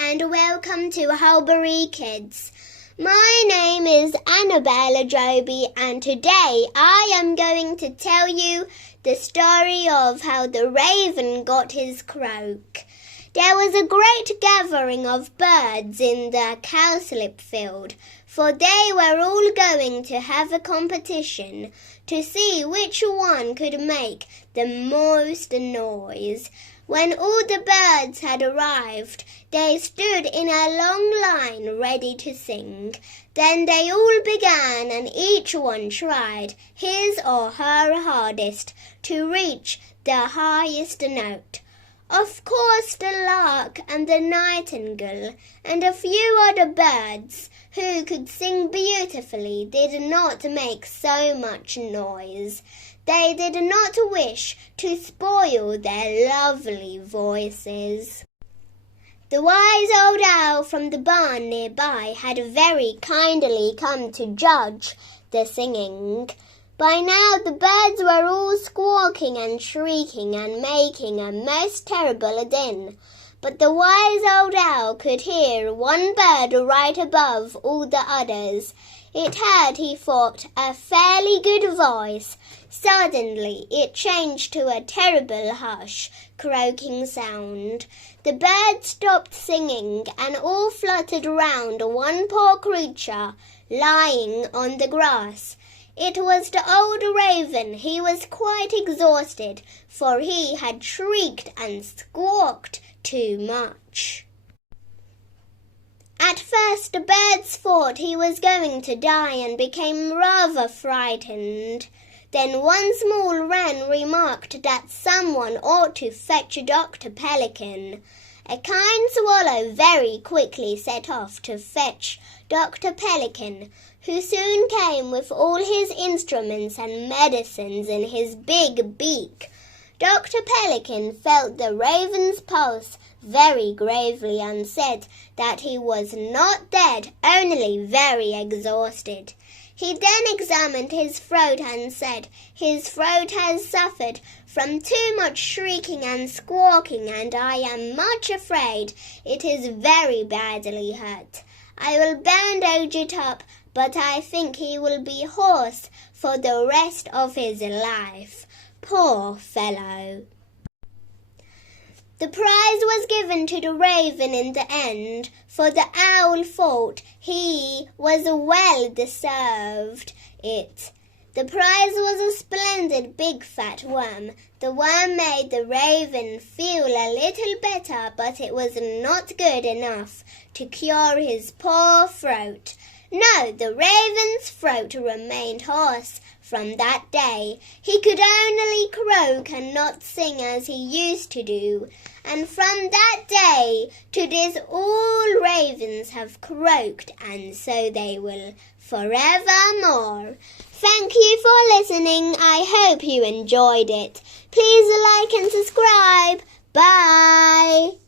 and welcome to Hulbury Kids. My name is Annabel Joby and today I am going to tell you the story of how the raven got his croak. There was a great gathering of birds in the cowslip field, for they were all going to have a competition to see which one could make the most noise. When all the birds had arrived, they stood in a long line ready to sing. Then they all began and each one tried his or her hardest to reach the highest note. Of course the lark and the nightingale and a few other birds who could sing beautifully did not make so much noise. They did not wish to spoil their lovely voices. The wise old owl from the barn nearby had very kindly come to judge the singing. By now the birds were all squawking and shrieking and making a most terrible din. But the wise old owl could hear one bird right above all the others. It had, he thought, a fairly good voice. Suddenly it changed to a terrible hush, croaking sound. The birds stopped singing and all fluttered round one poor creature lying on the grass. It was the old raven. He was quite exhausted, for he had shrieked and squawked too much. At first the birds thought he was going to die and became rather frightened. Then one small wren remarked that someone ought to fetch Dr. Pelican. A kind swallow very quickly set off to fetch Dr. Pelican, who soon came with all his instruments and medicines in his big beak. Dr. Pelican felt the raven's pulse very gravely and said that he was not dead, only very exhausted. He then examined his throat and said, "His throat has suffered from too much shrieking and squawking, and I am much afraid it is very badly hurt. I will bandage it up, but I think he will be hoarse for the rest of his life. Poor fellow." The prize was given to the raven in the end, for the owl thought he was well deserved it. The prize was a splendid big fat worm. The worm made the raven feel a little better, but it was not good enough to cure his poor throat. No, the raven's throat remained hoarse from that day. He could only croak and not sing as he used to do. And from that day to this all ravens have croaked, and so they will forevermore. Thank you for listening. I hope you enjoyed it. Please like and subscribe. Bye.